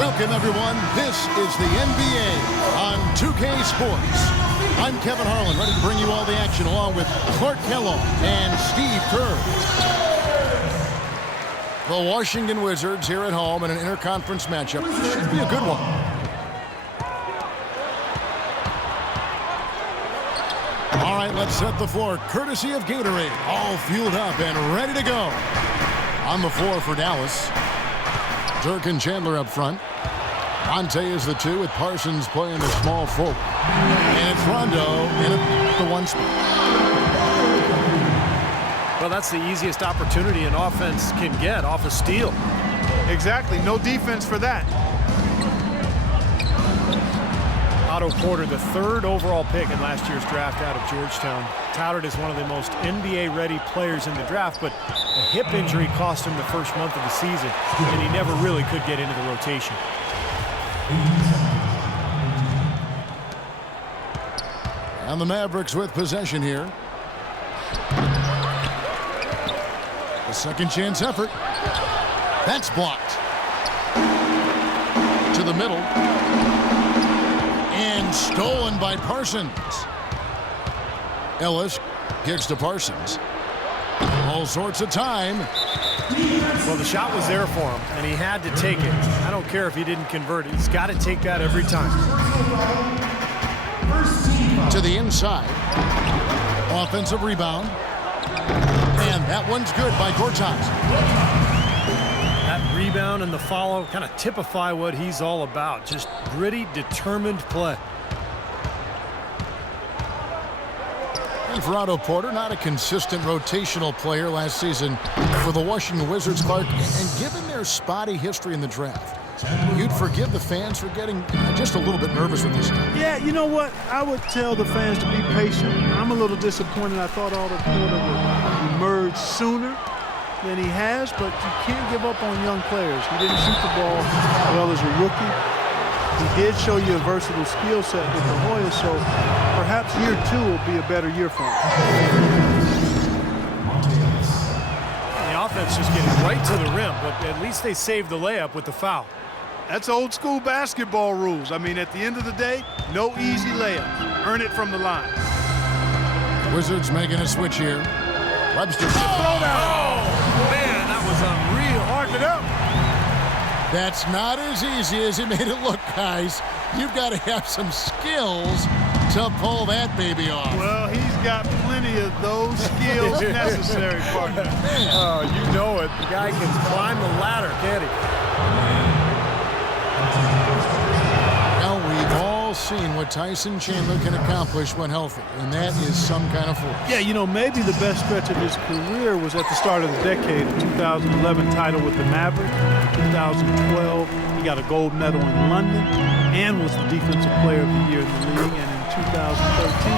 Welcome, everyone. This is the NBA on 2K Sports. I'm Kevin Harlan, ready to bring you all the action along with Clark Kellogg and Steve Kerr. The Washington Wizards here at home in an interconference matchup. Should be a good one. All right, let's set the floor courtesy of Gatorade. All fueled up and ready to go. On the floor for Dallas, Dirk and Chandler up front. Monte is the 2 with Parsons playing the small forward. And it's Rondo in the 1 spot. Well, that's the easiest opportunity an offense can get off a steal. Exactly. No defense for that. Otto Porter, the 3rd overall pick in last year's draft out of Georgetown, touted as one of the most NBA-ready players in the draft, but a hip injury cost him the first month of the season, and he never really could get into the rotation. And the Mavericks with possession here. A second chance effort. That's blocked. To the middle. And stolen by Parsons. Ellis kicks to Parsons. All sorts of time. Well, the shot was there for him, and he had to take it. I don't care if he didn't convert it. He's got to take that every time. To the inside. Offensive rebound. And that one's good by Gortat. That rebound and the follow kind of typify what he's all about. Just gritty, determined play. And for Otto Porter, not a consistent rotational player last season for the Washington Wizards, Clark. And given their spotty history in the draft, you'd forgive the fans for getting just a little bit nervous with this guy. Yeah, you know what? I would tell the fans to be patient. I'm a little disappointed. I thought Otto Porter would emerge sooner than he has, but you can't give up on young players. He didn't shoot the ball well as a rookie. He did show you a versatile skill set with the Hoyas, so perhaps year 2 will be a better year for him. The offense just getting right to the rim, but at least they saved the layup with the foul. That's old school basketball rules. I mean, at the end of the day, no easy layups. Earn it from the line. Wizards making a switch here. Webster. Oh, man, that was unreal. Mark it up. That's not as easy as he made it look, guys. You've got to have some skills to pull that baby off. Well, he's got plenty of those skills necessary, partner. Oh, you know it. The guy can climb the ladder, can't he? Now, we've all seen what Tyson Chandler can accomplish when healthy, and that is some kind of force. Yeah, you know, maybe the best stretch of his career was at the start of the decade, the 2011 title with the Mavericks. 2012, he got a gold medal in London and was the defensive player of the year in the league. And in 2013,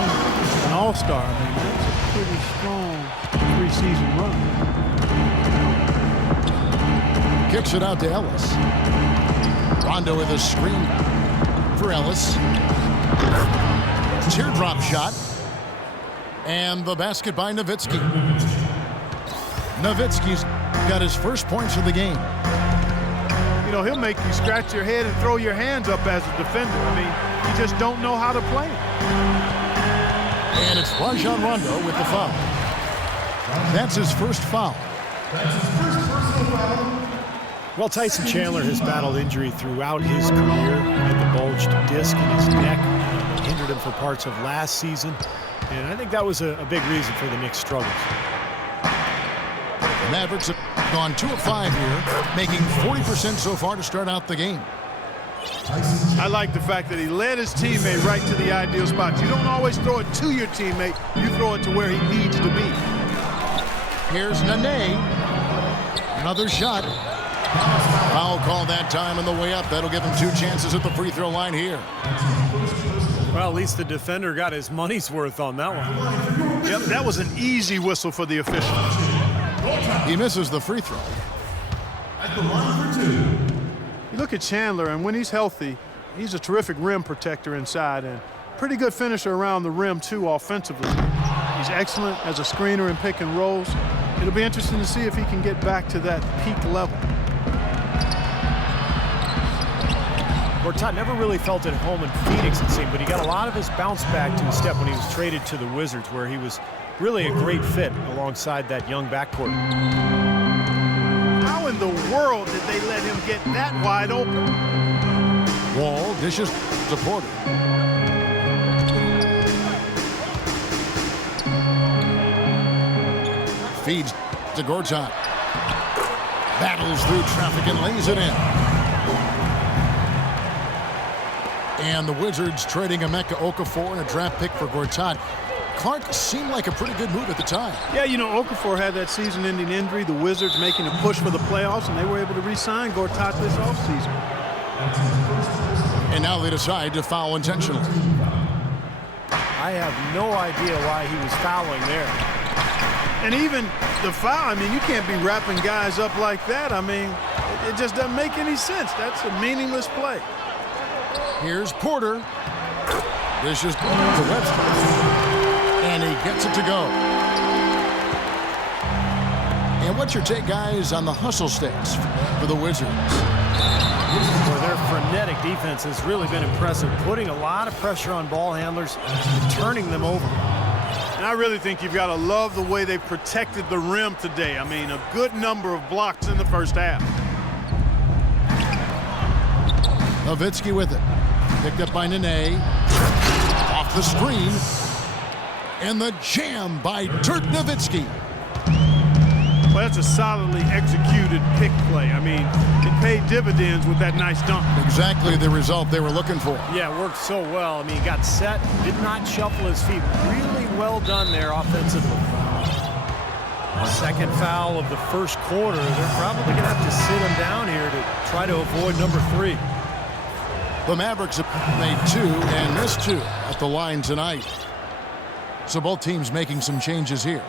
an all-star. I mean, that's a pretty strong 3-season run. Kicks it out to Ellis. Rondo with a screen for Ellis. Teardrop shot. And the basket by Nowitzki. Nowitzki's got his first points of the game. You know, he'll make you scratch your head and throw your hands up as a defender. I mean, you just don't know how to play him. And it's Rajon Rondo with the foul. That's his first foul. Well, Tyson Chandler has battled injury throughout his career. He had the bulged disc in his neck that hindered him for parts of last season. And I think that was a big reason for the Knicks' struggles. The Mavericks have gone 2 of 5 here, making 40% so far to start out the game. I like the fact that he led his teammate right to the ideal spot. You don't always throw it to your teammate. You throw it to where he needs to be. Here's Nene. Another shot. Foul call that time on the way up. That'll give him 2 chances at the free throw line here. Well, at least the defender got his money's worth on that one. Yep, that was an easy whistle for the officials. He misses the free throw. At the line for 2. You look at Chandler, and when he's healthy, he's a terrific rim protector inside and pretty good finisher around the rim, too, offensively. He's excellent as a screener in pick and rolls. It'll be interesting to see if he can get back to that peak level. Gortat never really felt at home in Phoenix, it seemed, but he got a lot of his bounce back to his step when he was traded to the Wizards, where he was really a great fit alongside that young backcourt. How in the world did they let him get that wide open? Wall dishes to Porter. Feeds to Gortat. Battles through traffic and lays it in. And the Wizards trading Emeka Okafor and a draft pick for Gortat. Clark seemed like a pretty good move at the time. Yeah, you know, Okafor had that season-ending injury. The Wizards making a push for the playoffs, and they were able to re-sign Gortat this offseason. And now they decide to foul intentionally. I have no idea why he was fouling there. And even the foul, I mean, you can't be wrapping guys up like that. I mean, it just doesn't make any sense. That's a meaningless play. Here's Porter. This is to Webster. And he gets it to go. And what's your take, guys, on the hustle stakes for the Wizards? Well, their frenetic defense has really been impressive, putting a lot of pressure on ball handlers and turning them over. And I really think you've got to love the way they protected the rim today. I mean, a good number of blocks in the first half. Nowitzki with it. Picked up by Nene. Off the screen. And the jam by Dirk Nowitzki. Well, that's a solidly executed pick play. I mean, it paid dividends with that nice dunk. Exactly the result they were looking for. Yeah, it worked so well. I mean, he got set, did not shuffle his feet. Really well done there offensively. Second foul of the first quarter. They're probably going to have to sit him down here to try to avoid number 3. The Mavericks have made 2 and missed 2 at the line tonight. So both teams making some changes here.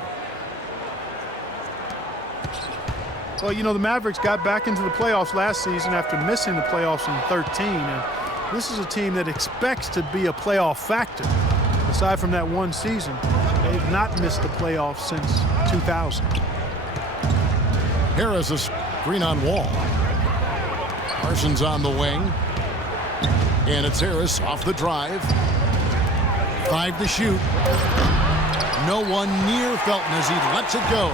Well, you know, the Mavericks got back into the playoffs last season after missing the playoffs in 13. And this is a team that expects to be a playoff factor. Aside from that one season, they've not missed the playoffs since 2000. Harris a screen on Wall. Parsons on the wing. And it's Harris off the drive. 5 to shoot. No one near Felton as he lets it go.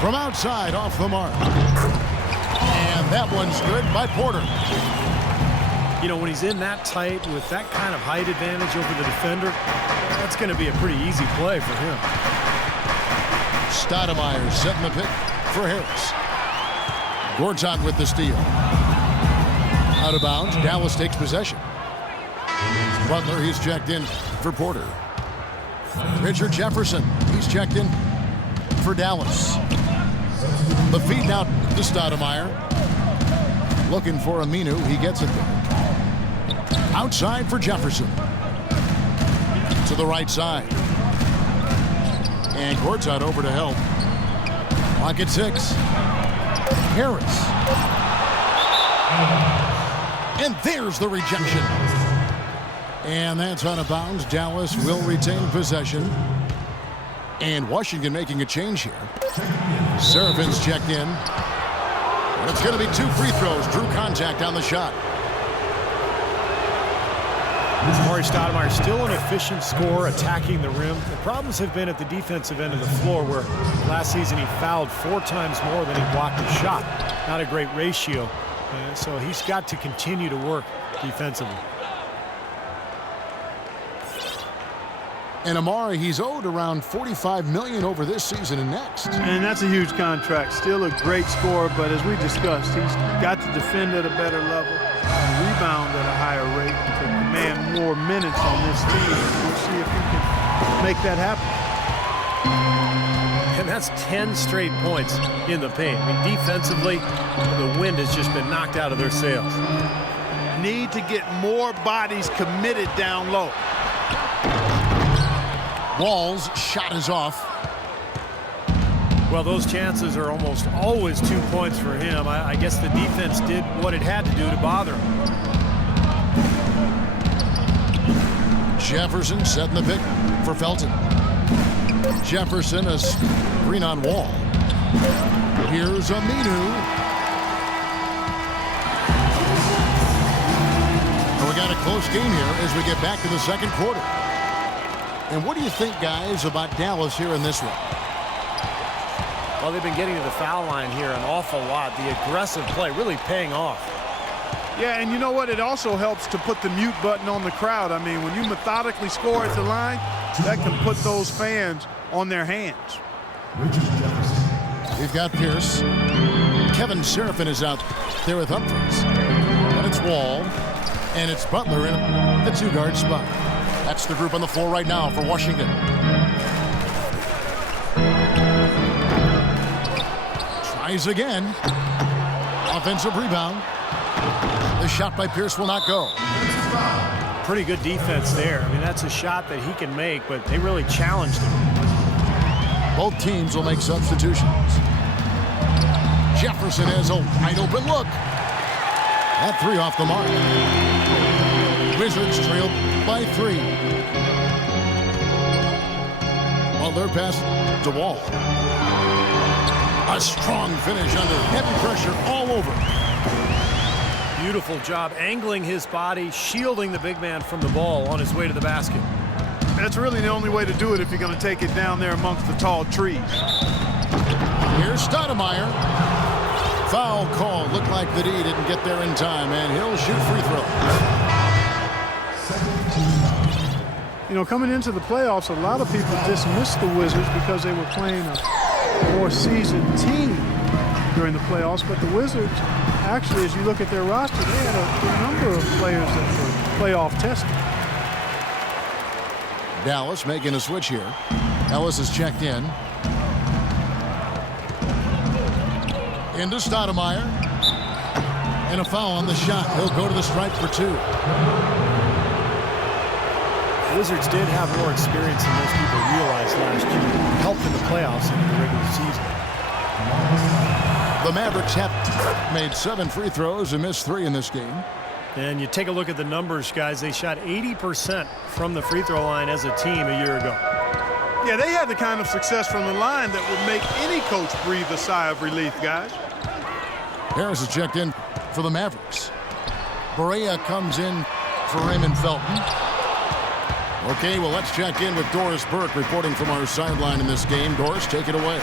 From outside, off the mark. And that one's good by Porter. You know, when he's in that tight with that kind of height advantage over the defender, that's going to be a pretty easy play for him. Stoudemire setting the pick for Harris. Gortat with the steal. Out of bounds, Dallas takes possession. Butler, he's checked in for Porter. Richard Jefferson, he's checked in for Dallas. The feed now to Stoudemire. Looking for Aminu. He gets it there. Outside for Jefferson. To the right side. And Gortat over to help. Clock at 6. Harris. And there's the rejection. And that's out of bounds. Dallas will retain possession. And Washington making a change here. Serafin's checked in. And it's going to be 2 free throws. Drew contact on the shot. Amar'e Stoudemire still an efficient scorer attacking the rim. The problems have been at the defensive end of the floor, where last season he fouled 4 times more than he blocked a shot. Not a great ratio. So he's got to continue to work defensively. And Amar'e, he's owed around $45 million over this season and next. And that's a huge contract. Still a great scorer, but as we discussed, he's got to defend at a better level, and rebound at a higher rate to command more minutes on this team. We'll see if he can make that happen. And that's 10 straight points in the paint. I mean, defensively, the wind has just been knocked out of their sails. Need to get more bodies committed down low. Wall's shot is off. Well, those chances are almost always 2 points for him. I guess the defense did what it had to do to bother him. Jefferson setting the pick for Felton. Jefferson a screen on Wall. Here's Aminu. close game here as we get back to the second quarter. And what do you think, guys, about Dallas here in this one? Well, they've been getting to the foul line here an awful lot. The aggressive play really paying off. Yeah, and you know what? It also helps to put the mute button on the crowd. I mean, when you methodically score at the line, that can put those fans on their hands. We've got Pierce. Kevin Seraphin is out there with Humphries. And it's Wall. And it's Butler in the two-guard spot. That's the group on the floor right now for Washington. Tries again. Offensive rebound. The shot by Pierce will not go. Pretty good defense there. I mean, that's a shot that he can make, but they really challenged him. Both teams will make substitutions. Jefferson has a wide open look. That three off the mark. Wizards trail by 3. Butler pass to Wall. A strong finish under heavy pressure all over. Beautiful job angling his body, shielding the big man from the ball on his way to the basket. That's really the only way to do it if you're going to take it down there amongst the tall trees. Here's Stoudemire. Foul call. Looked like that he didn't get there in time, and he'll shoot free throw. You know, coming into the playoffs, a lot of people dismissed the Wizards because they were playing a more seasoned team during the playoffs. But the Wizards, actually, as you look at their roster, they had a number of players that were playoff tested. Dallas making a switch here. Ellis is checked in. Into Stoudemire. And a foul on the shot. He'll go to the stripe for 2. The Wizards did have more experience than most people realized last year. It helped in the playoffs and in the regular season. The Mavericks have made 7 free throws and missed 3 in this game. And you take a look at the numbers, guys. They shot 80% from the free throw line as a team a year ago. Yeah, they had the kind of success from the line that would make any coach breathe a sigh of relief, guys. Harris is checked in for the Mavericks. Berea comes in for Raymond Felton. Okay, well, let's check in with Doris Burke reporting from our sideline in this game. Doris, take it away.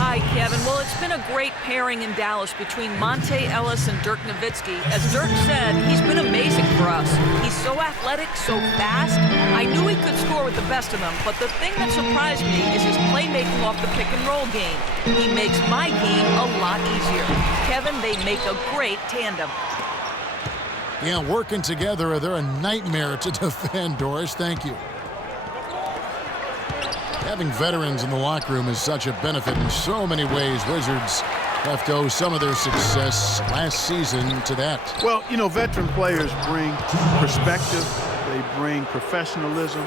Hi, Kevin. Well, it's been a great pairing in Dallas between Monte Ellis and Dirk Nowitzki. As Dirk said, he's been amazing for us. He's so athletic, so fast. I knew he could score with the best of them, but the thing that surprised me is his playmaking off the pick-and-roll game. He makes my game a lot easier. Kevin, they make a great tandem. Yeah, working together, they're a nightmare to defend, Doris. Thank you. Having veterans in the locker room is such a benefit in so many ways. Wizards have to owe some of their success last season to that. Well, you know, veteran players bring perspective, they bring professionalism,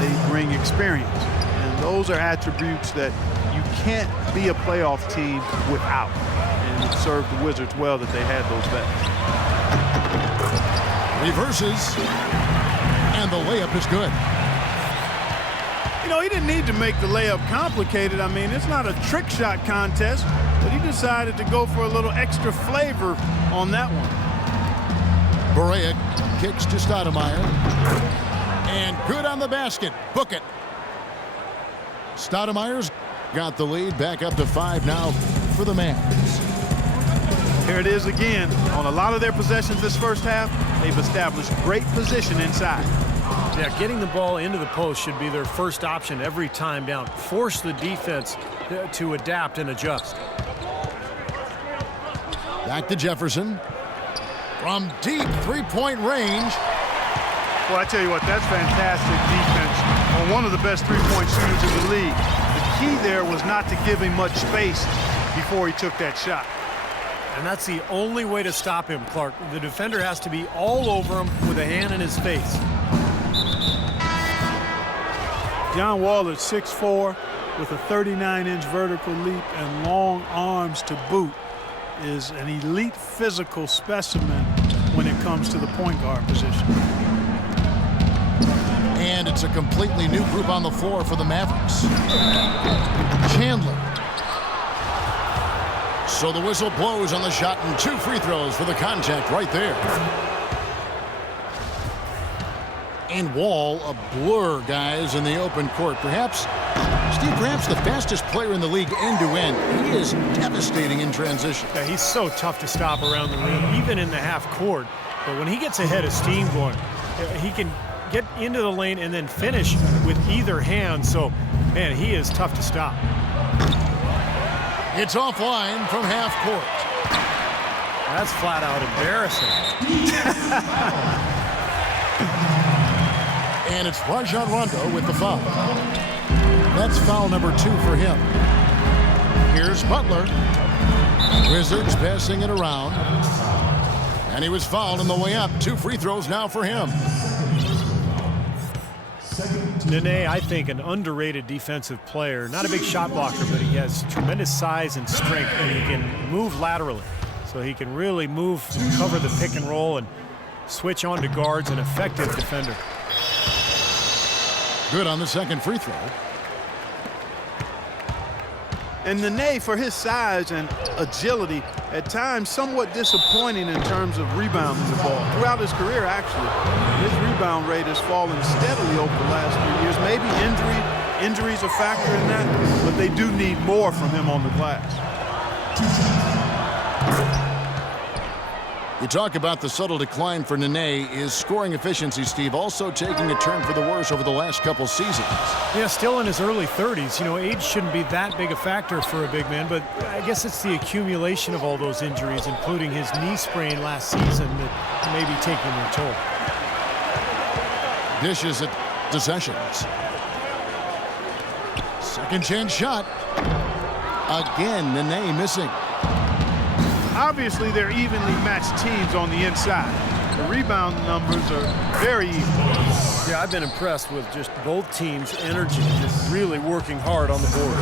they bring experience. And those are attributes that you can't be a playoff team without. And it served the Wizards well that they had those vets. Reverses, and the layup is good. You know, he didn't need to make the layup complicated. I mean, it's not a trick shot contest, but he decided to go for a little extra flavor on that one. Berea kicks to Stoudemire. And good on the basket. Book it. Stoudemire's got the lead. Back up to 5 now for the Mavs. Here it is again. On a lot of their possessions this first half, they've established great position inside. Yeah, getting the ball into the post should be their first option every time down. Force the defense to adapt and adjust. Back to Jefferson. From deep three-point range. Well, I tell you what, that's fantastic defense on one of the best three-point shooters in the league. The key there was not to give him much space before he took that shot. And that's the only way to stop him, Clark. The defender has to be all over him with a hand in his face. John Wall at 6'4", with a 39-inch vertical leap and long arms to boot, is an elite physical specimen when it comes to the point guard position. And it's a completely new group on the floor for the Mavericks. Chandler. So the whistle blows on the shot and 2 free throws for the contact right there. And Wall a blur, guys, in the open court. Perhaps, Steve, the fastest player in the league end-to-end. He is devastating in transition. Yeah, he's so tough to stop around the rim, even in the half court. But when he gets ahead of steam going, he can get into the lane and then finish with either hand. So, man, he is tough to stop. It's offline from half court. That's flat out embarrassing. And it's Rajon Rondo with the foul. That's foul number 2 for him. Here's Butler. Wizards passing it around. And he was fouled on the way up. 2 free throws now for him. Nene, I think, an underrated defensive player. Not a big shot blocker, but he has tremendous size and strength, and he can move laterally. So he can really move, cover the pick and roll, and switch on to guards, an effective defender. Good on the second free throw. And Nene, for his size and agility, at times somewhat disappointing in terms of rebounding the ball. Throughout his career, actually, his rebound rate has fallen steadily over the last 3 years. Maybe injuries a factor in that, but they do need more from him on the glass. You talk about the subtle decline for Nene. Is scoring efficiency, Steve, also taking a turn for the worse over the last couple seasons? Yeah, still in his early 30s. You know, age shouldn't be that big a factor for a big man, but I guess it's the accumulation of all those injuries, including his knee sprain last season, that may be taking their toll. Dishes at possessions. Second chance shot. Again, Nene missing. Obviously, they're evenly matched teams on the inside. The rebound numbers are very even. Yeah, I've been impressed with just both teams' energy, just really working hard on the board.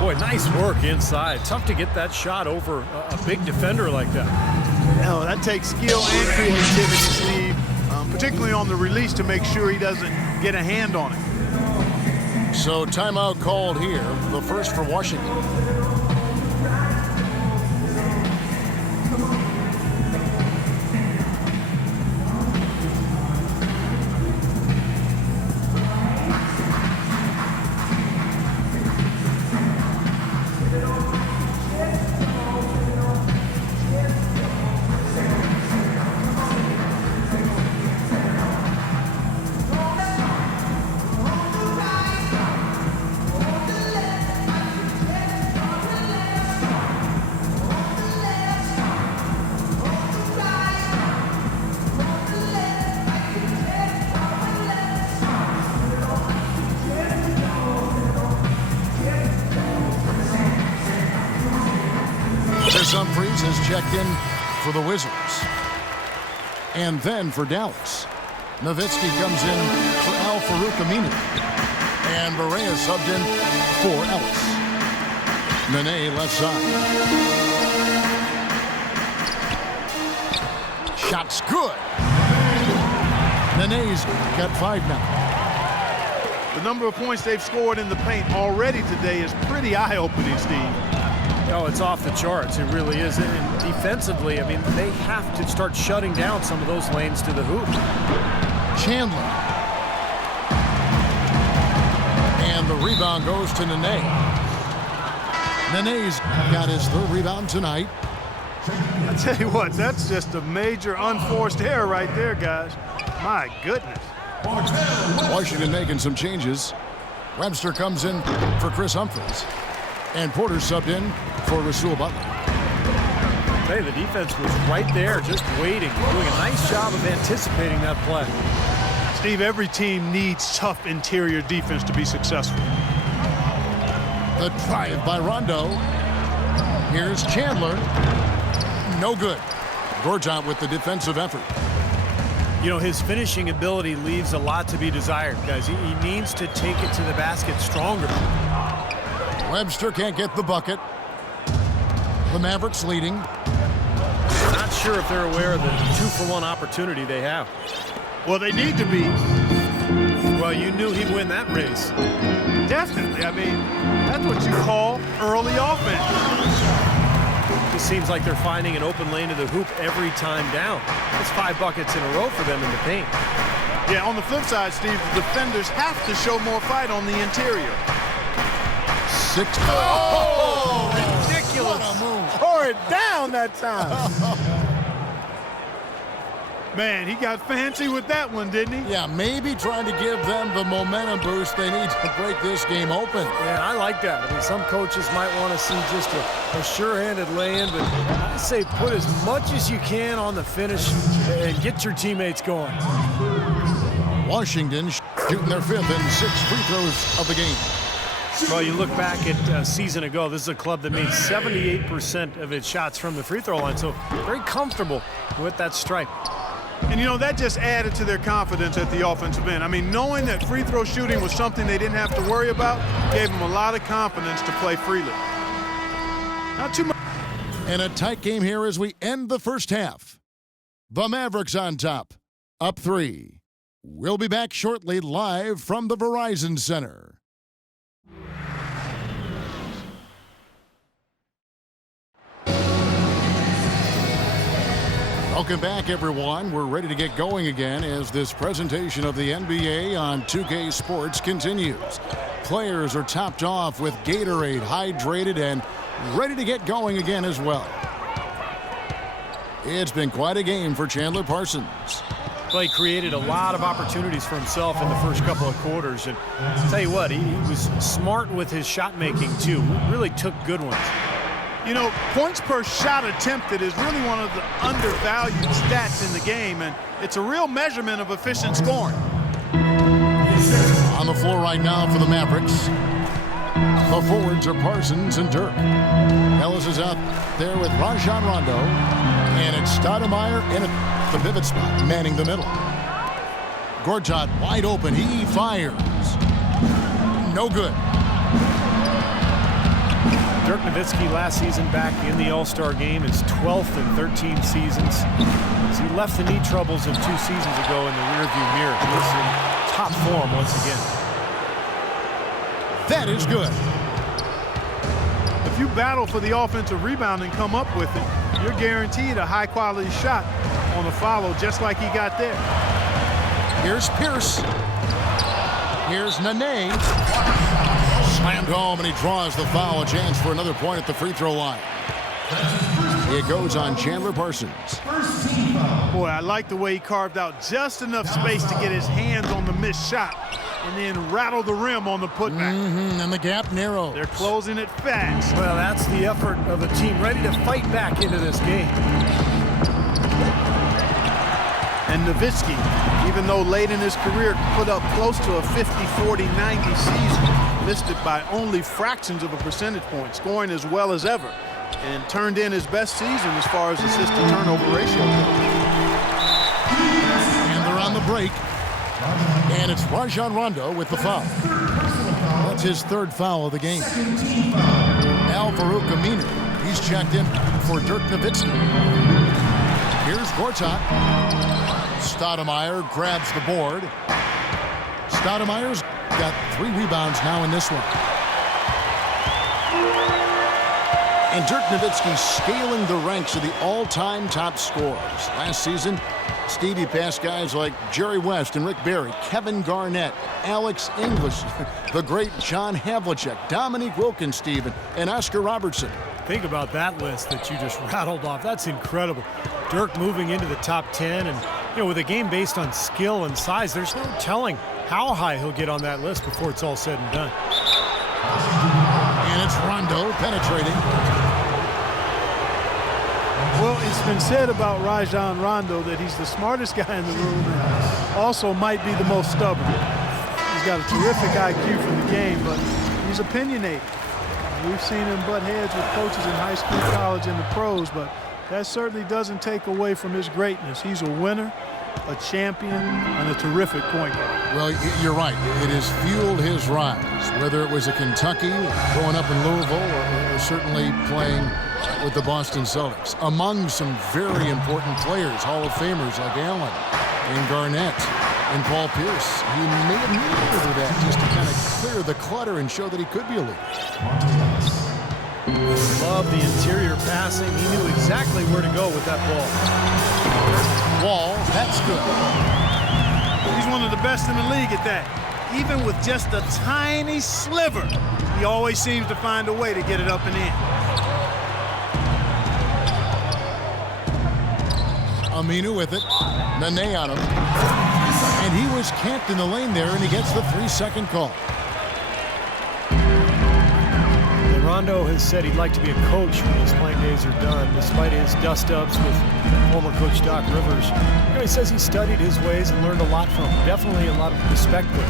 Boy, nice work inside. Tough to get that shot over a big defender like that. No, that takes skill and creativity, Steve, particularly on the release to make sure he doesn't get a hand on it. So timeout called here, the first for Washington. Humphries has checked in for the Wizards. And then for Dallas, Nowitzki comes in for Al-Farouq Aminu. And Barea subbed in for Ellis. Nene left side. Shot's good. Nene's got 5 now. The number of points they've scored in the paint already today is pretty eye-opening, Steve. Oh, it's off the charts. It really is. And defensively, I mean, they have to start shutting down some of those lanes to the hoop. Chandler. And the rebound goes to Nene. Nene's got his 3rd rebound tonight. I tell you what, that's just a major unforced error right there, guys. My goodness. Washington making some changes. Webster comes in for Chris Humphries. And Porter subbed in for Rasul Butler. Hey, the defense was right there, just waiting, doing a nice job of anticipating that play. Steve, every team needs tough interior defense to be successful. The drive by Rondo. Here's Chandler. No good. Gortat with the defensive effort. You know, his finishing ability leaves a lot to be desired, guys. He needs to take it to the basket stronger. Webster can't get the bucket. The Mavericks leading. Not sure if they're aware of the 2-for-1 opportunity they have. Well, they need to be. Well, you knew he'd win that race. Definitely. I mean, that's what you call early offense. The seems like they're finding an open lane to the hoop every time down. That's 5 buckets in a row for them in the paint. Yeah, on the flip side, Steve, the defenders have to show more fight on the interior. 6. Oh, ridiculous. What a move. Tore it down that time. Man, he got fancy with that one, didn't he? Yeah, maybe trying to give them the momentum boost they need to break this game open. Yeah, I like that. I mean, some coaches might want to see just a sure-handed lay-in, but I say put as much as you can on the finish and get your teammates going. Washington shooting their 5th and 6th free throws of the game. Well, you look back at a season ago, this is a club that made 78% of its shots from the free throw line, so very comfortable with that stripe. And, you know, that just added to their confidence at the offensive end. I mean, knowing that free throw shooting was something they didn't have to worry about gave them a lot of confidence to play freely. Not too much. And a tight game here as we end the first half. The Mavericks on top, up 3. We'll be back shortly live from the Verizon Center. Welcome back, everyone. We're ready to get going again as this presentation of the NBA on 2K Sports continues. Players are topped off with Gatorade, hydrated, and ready to get going again as well. It's been quite a game for Chandler Parsons. Well, he created a lot of opportunities for himself in the first couple of quarters. And I'll tell you what, he was smart with his shot making, too. Really took good ones. You know, points per shot attempted is really one of the undervalued stats in the game, and it's a real measurement of efficient scoring. On the floor right now for the Mavericks, the forwards are Parsons and Dirk. Ellis is out there with Rajon Rondo, and it's Stoudemire in at the pivot spot, manning the middle. Gortat wide open, he fires. No good. Dirk Nowitzki last season back in the All-Star game, his 12th in 13 seasons. As he left the knee troubles of 2 seasons ago in the rearview mirror. He's in top form once again. That is good. If you battle for the offensive rebound and come up with it, you're guaranteed a high-quality shot on the follow, just like he got there. Here's Pierce. Here's Nene. Slammed home, and he draws the foul. A chance for another point at the free throw line. It goes on Chandler Parsons. Boy, I like the way he carved out just enough space to get his hands on the missed shot and then rattle the rim on the putback. And the gap narrows. They're closing it fast. Well, that's the effort of a team ready to fight back into this game. And Nowitzki, even though late in his career put up close to a 50-40-90 season, missed it by only fractions of a percentage point, scoring as well as ever, and turned in his best season as far as assist-to-turnover ratio goes. And they're on the break. And it's Rajon Rondo with the foul. That's his 3rd foul of the game. Al-Farouq Aminu, he's checked in for Dirk Nowitzki. Here's Gortat. Stoudemire grabs the board. Stoudemire's got 3 rebounds now in this one. And Dirk Nowitzki scaling the ranks of the all-time top scorers. Last season, Stevie passed guys like Jerry West and Rick Barry, Kevin Garnett, Alex English, the great John Havlicek, Dominique Wilkins, and Oscar Robertson. Think about that list that you just rattled off. That's incredible. Dirk moving into the top 10, and with a game based on skill and size, there's no telling how high he'll get on that list before it's all said and done. And it's Rondo penetrating. Well, it's been said about Rajon Rondo that he's the smartest guy in the room and also might be the most stubborn. He's got a terrific IQ for the game, but he's opinionated. We've seen him butt heads with coaches in high school, college, and the pros, but that certainly doesn't take away from his greatness. He's a winner, a champion, and a terrific point guard. Well, you're right. It has fueled his rise, whether it was at Kentucky, growing up in Louisville, or certainly playing with the Boston Celtics. Among some very important players, Hall of Famers like Allen and Garnett and Paul Pierce. He may have needed to do that just to kind of clear the clutter and show that he could be a leader. Love the interior passing. He knew exactly where to go with that ball. Wall, that's good. He's one of the best in the league at that. Even with just a tiny sliver, he always seems to find a way to get it up and in. Aminu with it. Nene on him. And he was camped in the lane there, and he gets the 3-second call. Rondo has said he'd like to be a coach when his playing days are done, despite his dust-ups with former coach Doc Rivers. He says he studied his ways and learned a lot from him. Definitely a lot of respect there.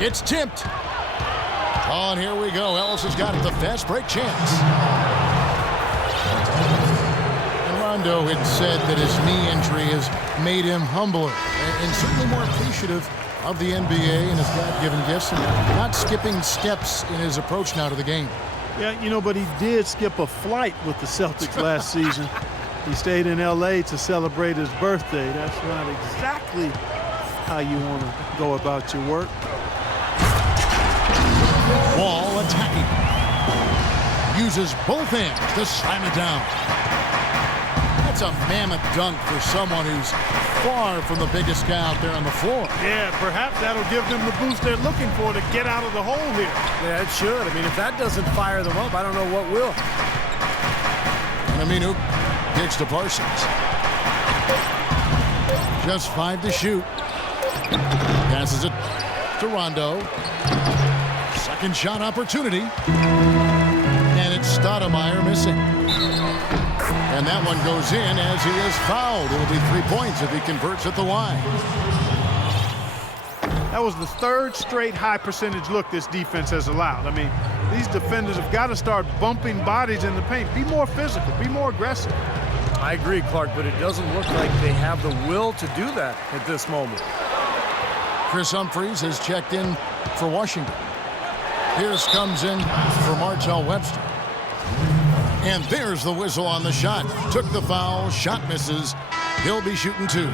It's tipped. Oh, and here we go. Ellis has got it. The fast break chance. And Rondo had said that his knee injury has made him humbler and certainly more appreciative of the NBA and his God-given gifts, and not skipping steps in his approach now to the game. Yeah, but he did skip a flight with the Celtics last season. He stayed in L.A. to celebrate his birthday. That's not exactly how you want to go about your work. Wall attacking. Uses both hands to slam it down. That's a mammoth dunk for someone who's far from the biggest guy out there on the floor. Yeah, perhaps that'll give them the boost they're looking for to get out of the hole here. Yeah, it should. I mean, if that doesn't fire them up, I don't know what will. And Aminu kicks to Parsons. Just 5 to shoot. Passes it to Rondo. Second shot opportunity. And it's Stoudemire missing. And that one goes in as he is fouled. It'll be 3 points if he converts at the line. That was the third straight high percentage look this defense has allowed. I mean, these defenders have got to start bumping bodies in the paint. Be more physical, be more aggressive. I agree, Clark, but it doesn't look like they have the will to do that at this moment. Chris Humphries has checked in for Washington. Pierce comes in for Martell Webster. And there's the whistle on the shot. Took the foul, shot misses. He'll be shooting 2.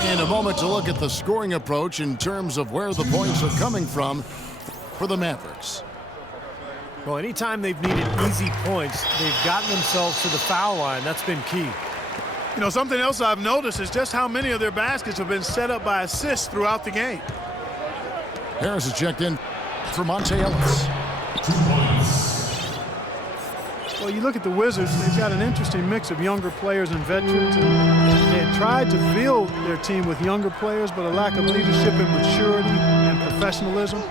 And a moment to look at the scoring approach in terms of where the points are coming from for the Mavericks. Well, anytime they've needed easy points, they've gotten themselves to the foul line. That's been key. Something else I've noticed is just how many of their baskets have been set up by assists throughout the game. Harris has checked in for Monte Ellis. Well, you look at the Wizards, they've got an interesting mix of younger players and veterans. They had tried to build their team with younger players, but a lack of leadership and maturity and professionalism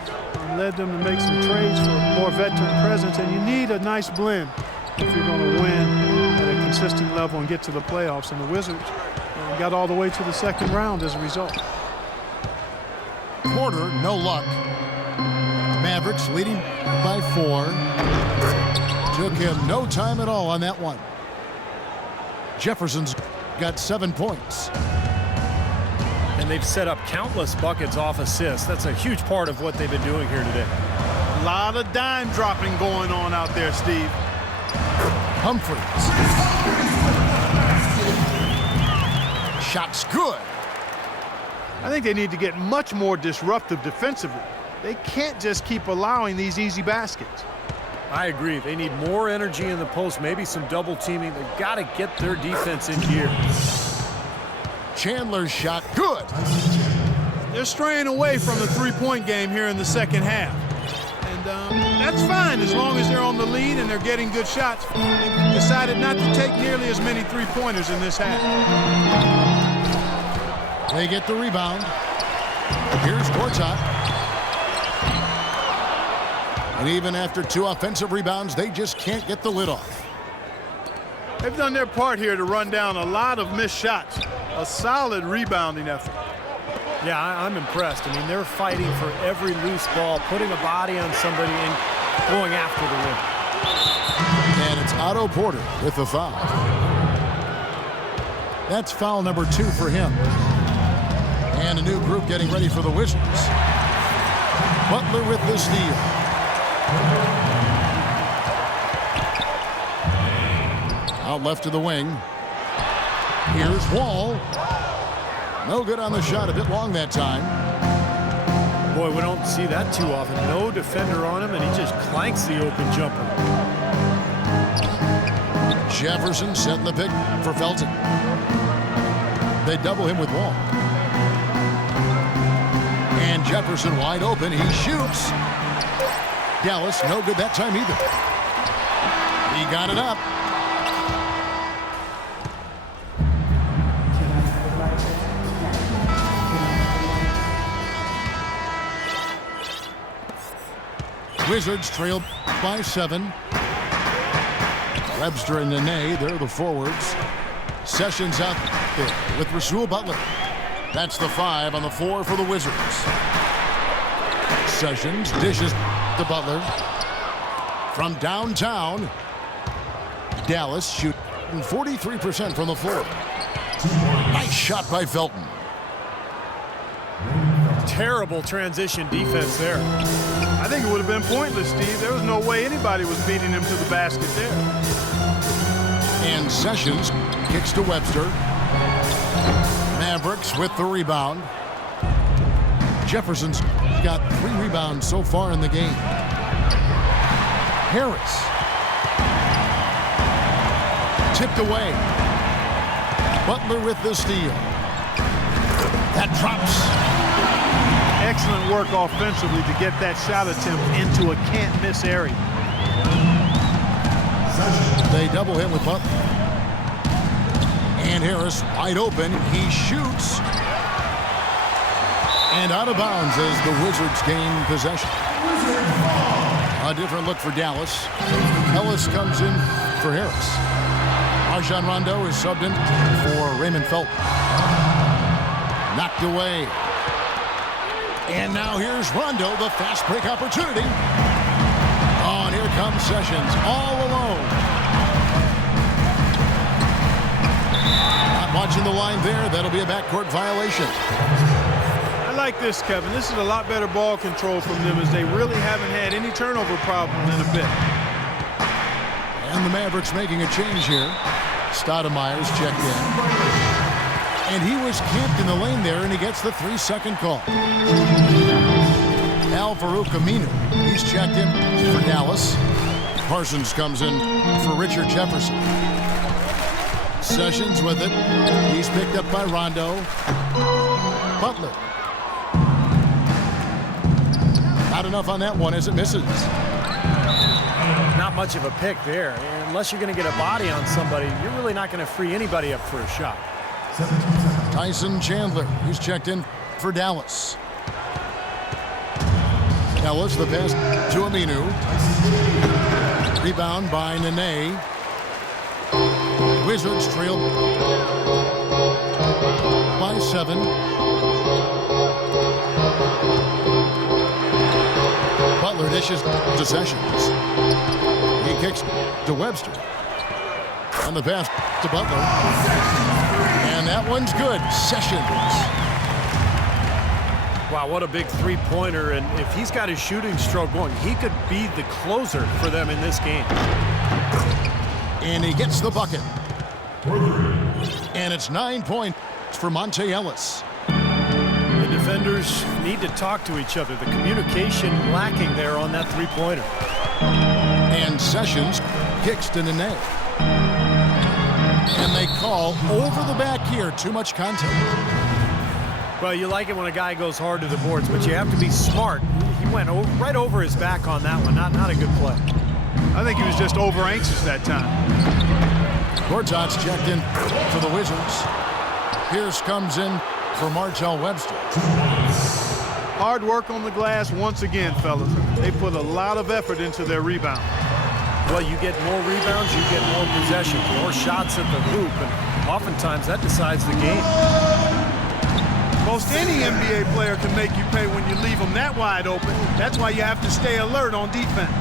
led them to make some trades for more veteran presence. And you need a nice blend if you're going to win at a consistent level and get to the playoffs. And the Wizards got all the way to the second round as a result. Porter, no luck. Mavericks leading by 4. Took him no time at all on that one. Jefferson's got 7 points. And they've set up countless buckets off assists. That's a huge part of what they've been doing here today. A lot of dime dropping going on out there, Steve. Humphries. Shot's good. I think they need to get much more disruptive defensively. They can't just keep allowing these easy baskets. I agree. They need more energy in the post, maybe some double teaming. They've got to get their defense in gear. Chandler's shot, good. They're straying away from the three-point game here in the second half. And that's fine as long as they're on the lead and they're getting good shots. They've decided not to take nearly as many three-pointers in this half. They get the rebound. Here's Gortat. And even after 2 offensive rebounds, they just can't get the lid off. They've done their part here to run down a lot of missed shots. A solid rebounding effort. Yeah, I'm impressed. I mean, they're fighting for every loose ball, putting a body on somebody and going after the rim. And it's Otto Porter with the foul. That's foul number 2 for him. And a new group getting ready for the Wizards. Butler with the steal. Out left to the wing. Here's Wall. No good on the shot, a bit long that time. Boy, we don't see that too often. No defender on him, and he just clanks the open jumper. Jefferson setting the pick for Felton. They double him with Wall. And Jefferson wide open. He shoots. Dallas no good that time either. He got it up. Wizards trail by 7. Webster and Nene, they're the forwards. Sessions out there with Rasul Butler. That's the 5 on the floor for the Wizards. Sessions dishes to Butler. From downtown, Dallas shooting 43% from the floor. Nice shot by Felton. Terrible transition defense there. I think it would have been pointless, Steve. There was no way anybody was beating him to the basket there. And Sessions kicks to Webster. Mavericks with the rebound. Jefferson's got 3 rebounds so far in the game. Harris. Tipped away. Butler with the steal. That drops. Excellent work offensively to get that shot attempt into a can't-miss area. They double him with Butler. And Harris wide open. He shoots. And out of bounds as the Wizards gain possession. A different look for Dallas. Ellis comes in for Harris. Rajon Rondo is subbed in for Raymond Felton. Knocked away. And now here's Rondo, the fast break opportunity. Oh, and here comes Sessions all alone. Not watching the line there. That'll be a backcourt violation. I like this, Kevin. This is a lot better ball control from them as they really haven't had any turnover problem in a bit. And the Mavericks making a change here. Stoudemire's checked in. And he was camped in the lane there, and he gets the 3-second call. Al-Farouq Aminu, he's checked in for Dallas. Parsons comes in for Richard Jefferson. Sessions with it. He's picked up by Rondo. Butler. Not enough on that one as it misses. Not much of a pick there. And unless you're going to get a body on somebody, you're really not going to free anybody up for a shot. Tyson Chandler, he's checked in for Dallas. Ellis, the pass to Aminu. Rebound by Nene. Wizards trail by 7. Butler dishes to Sessions. He kicks to Webster. On the pass to Butler. And that one's good. Sessions. Wow, what a big three-pointer. And if he's got his shooting stroke going, he could be the closer for them in this game. And he gets the bucket. And it's 9 points for Monte Ellis. The defenders need to talk to each other. The communication lacking there on that three-pointer. And Sessions kicks to Nene. And they call over the back here. Too much contact. Well, you like it when a guy goes hard to the boards, but you have to be smart. He went right over his back on that one. Not a good play. I think he was just over anxious that time. Gortat's checked in for the Wizards. Pierce comes in for Martell Webster. Hard work on the glass once again, fellas. They put a lot of effort into their rebound. Well, you get more rebounds, you get more possession, more shots at the hoop, and oftentimes that decides the game. Most any NBA player can make you pay when you leave them that wide open. That's why you have to stay alert on defense.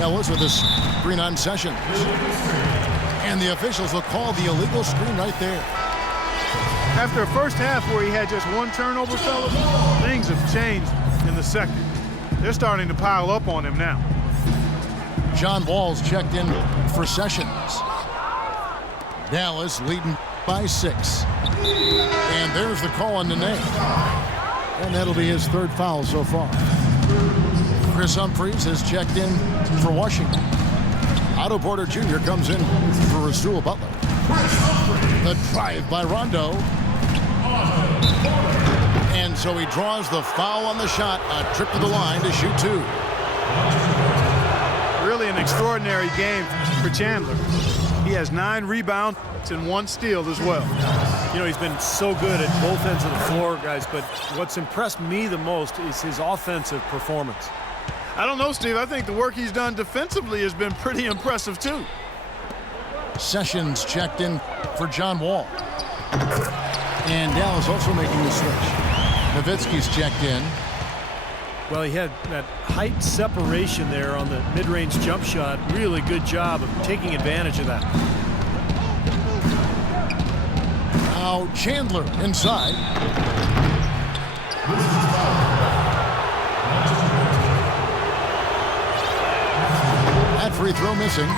Ellis with a screen on Sessions. And the officials will call the illegal screen right there. After a first half where he had just one turnover, fellas, things have changed in the second. They're starting to pile up on him now. John Wall's checked in for Sessions. Dallas leading by 6. And there's the call on Nene. And that'll be his third foul so far. Chris Humphries has checked in for Washington. Otto Porter Jr. comes in for Rasul Butler. The drive by Rondo. And so he draws the foul on the shot. A trip to the line to shoot two. Really an extraordinary game for Chandler. He has 9 rebounds and 1 steal as well. You know, he's been so good at both ends of the floor, guys, but what's impressed me the most is his offensive performance. I don't know, Steve. I think the work he's done defensively has been pretty impressive, too. Sessions checked in for John Wall. And Dallas also making the switch. Nowitzki's checked in. Well, he had that height separation there on the mid-range jump shot. Really good job of taking advantage of that. Now Chandler inside. That free throw missing.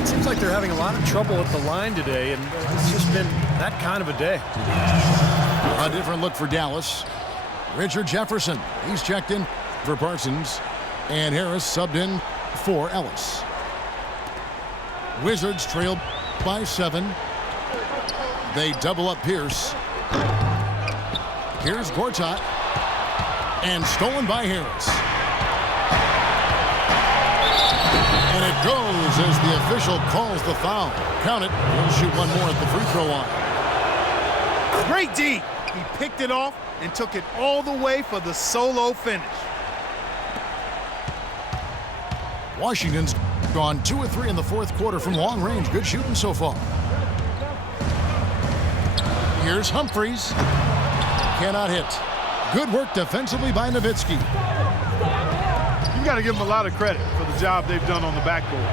It seems like they're having a lot of trouble at the line today, and it's just been that kind of a day. A different look for Dallas. Richard Jefferson, he's checked in for Parsons, and Harris subbed in for Ellis. Wizards trailed by 7. They double up Pierce. Here's Gortat, and stolen by Harris. And it goes as the official calls the foul. Count it. He'll shoot one more at the free throw line. Great D. He picked it off and took it all the way for the solo finish. Washington's gone 2 of 3 in the fourth quarter from long range. Good shooting so far. Here's Humphries. Cannot hit. Good work defensively by Nowitzki. You got to give them a lot of credit for the job they've done on the backboard.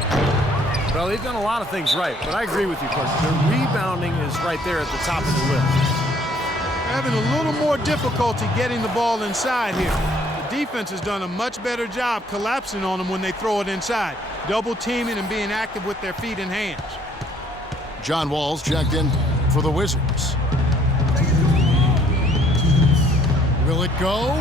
Well, they've done a lot of things right, but I agree with you, Clark. Their rebounding is right there at the top of the list. They're having a little more difficulty getting the ball inside here. The defense has done a much better job collapsing on them when they throw it inside, double teaming and being active with their feet and hands. John Wall's checked in for the Wizards. Will it go?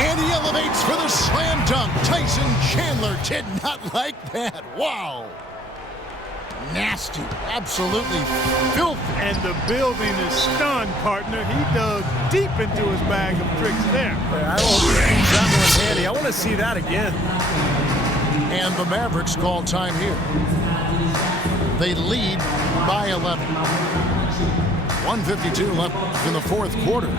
And he elevates for the slam dunk. Tyson Chandler did not like that. Wow. Nasty. Absolutely filthy. And the building is stunned, partner. He dug deep into his bag of tricks there. I don't think that one handy. I want to see that again. And the Mavericks call time here. They lead by 11. 1:52 left in the fourth quarter.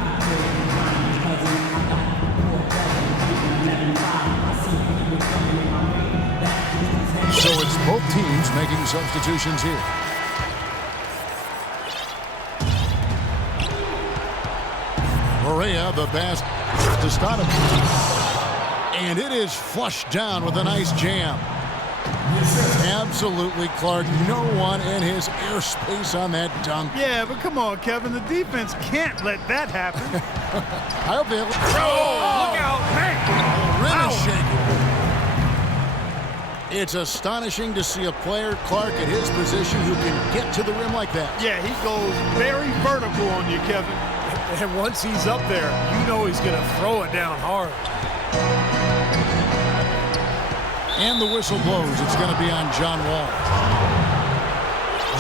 So it's both teams making substitutions here. Correa, the pass to Stoudemire. And it is flushed down with a nice jam. Absolutely, Clark. No one in his airspace on that dunk. Yeah, but come on, Kevin. The defense can't let that happen. I hope they... Oh, look out, man! Rim is shaking. It's astonishing to see a player, Clark, at his position who can get to the rim like that. Yeah, he goes very vertical on you, Kevin. And once he's up there, you know he's going to throw it down hard. And the whistle blows. It's going to be on John Wall.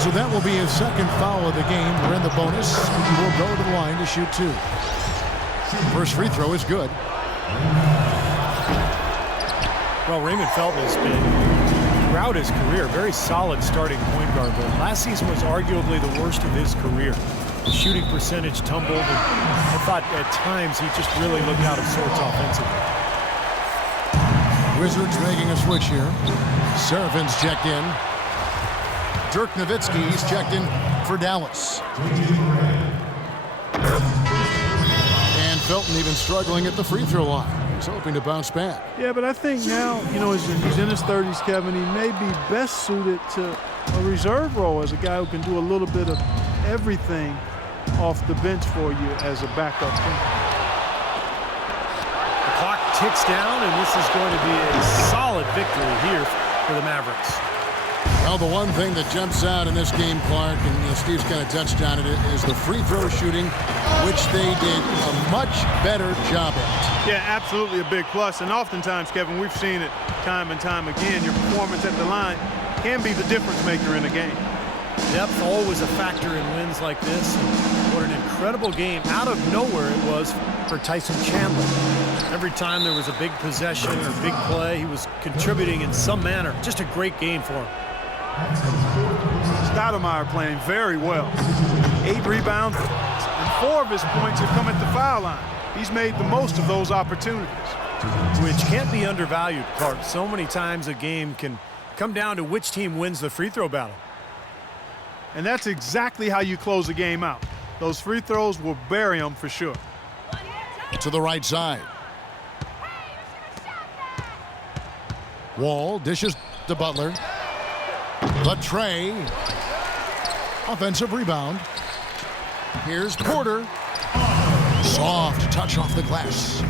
So that will be his second foul of the game. We're in the bonus. He will go to the line to shoot 2. First free throw is good. Well, Raymond Felton has been, throughout his career, very solid starting point guard. But last season was arguably the worst of his career. Shooting percentage tumbled, and I thought at times he just really looked out of sorts offensively. Wizards making a switch here. Serafin's checked in. Dirk Nowitzki, he's checked in for Dallas. And Felton even struggling at the free throw line. He's hoping to bounce back. Yeah, but I think now, you know, he's in his 30s, Kevin. He may be best suited to a reserve role as a guy who can do a little bit of everything off the bench for you as a backup. The clock ticks down, and this is going to be a solid victory here for the Mavericks. Well, the one thing that jumps out in this game, Clark, and Steve's kind of touched on it, is the free throw shooting, which they did a much better job at. Yeah, absolutely a big plus. And oftentimes, Kevin, we've seen it time and time again. Your performance at the line can be the difference maker in a game. Depth always a factor in wins like this. And what an incredible game out of nowhere it was for Tyson Chandler. Every time there was a big possession or big play, he was contributing in some manner. Just a great game for him. Stoudemire playing very well. 8 rebounds, and 4 of his points have come at the foul line. He's made the most of those opportunities. Which can't be undervalued, Clark. So many times a game can come down to which team wins the free throw battle. And that's exactly how you close a game out. Those free throws will bury them for sure. To the right side. Wall dishes to Butler. The tray. Offensive rebound. Here's Porter. Soft touch off the glass.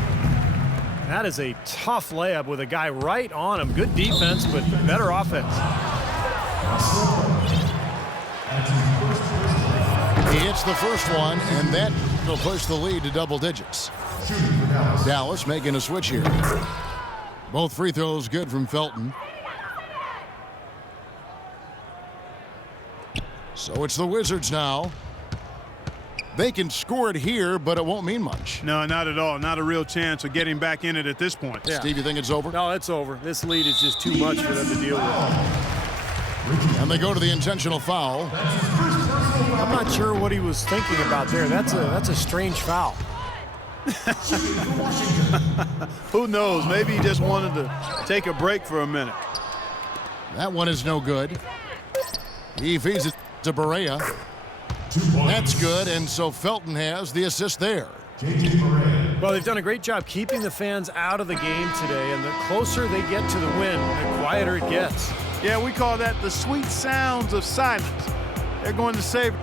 That is a tough layup with a guy right on him. Good defense, but better offense. He hits the first one, and that will push the lead to double digits. Dallas making a switch here. Both free throws good from Felton. So it's the Wizards now. They can score it here, but it won't mean much. No, not at all. Not a real chance of getting back in it at this point. Yeah. Steve, you think it's over? No, it's over. This lead is just too much for them to deal with. And they go to the intentional foul. I'm not sure what he was thinking about there. That's a strange foul. Who knows? Maybe he just wanted to take a break for a minute. That one is no good. He feeds it to Barea. That's good, and so Felton has the assist there. Well, they've done a great job keeping the fans out of the game today, and the closer they get to the win, the quieter it gets. Yeah, we call that the sweet sounds of silence. They're going to savor